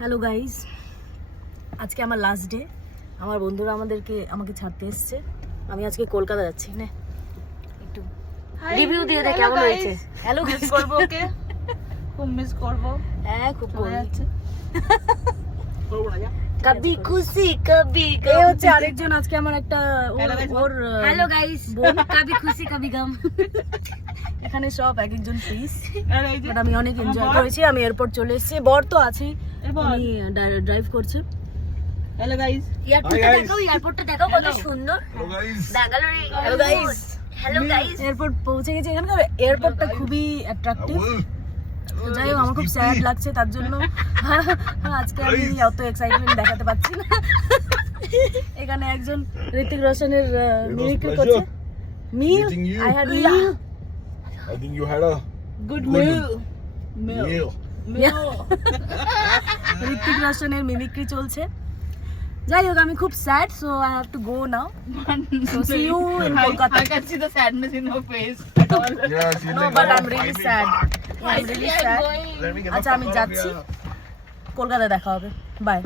Hello guys, আজকে আমার last day. আমার বন্ধুরা আমাকে ছাড়তে এসেছে। আমি আজকে কলকাতা যাচ্ছি। না একটু রিভিউ দিয়ে দে কেমন হয়েছে। হ্যালো মিস করব, ওকে খুব মিস করব। হ্যাঁ খুব চলে যাচ্ছে। কবি খুশি কবি গম। হচ্ছে আরেকজন আজকে আমার একটা ওর হ্যালো গাইস বোন, কবি খুশি কবি গম। এখানে সব এক একজন ফিস, বাট আমি অনেক এনজয় করেছি। আমি এয়ারপোর্ট চলে এসেছি, বর তো আছেই, উনি ড্রাইভ করছে। হ্যালো গাইস, এয়ারপোর্টটা দেখাও কত সুন্দর। Hello guys, hello guys, airport পৌঁছে গেছি। এখানকার এয়ারপোর্টটা খুবই অ্যাট্রাকটিভ। যাই হোক, আমার খুব স্যাড লাগছে তার জন্য আজকে আমি অত এক্সাইটমেন্ট দেখাতে পারছি না। এখানে একজন ঋতিক রোশনের মিমিক্রি করছে। Meal, I had meal. I think you had a good Good meal. meal. Hrithik রোশনের মিমিক্রি চলছে। যাই হোক, আমি খুব sad, so I have to go now. So see you in Kolkata. I can see the sadness in her face. Yeah, she's No, like, but oh, I'm really finally sad. back. I'm really sad. Let me get the আচ্ছা, fuck আমি out of যাচ্ছি। here. Kolkata দেখা হবে। By.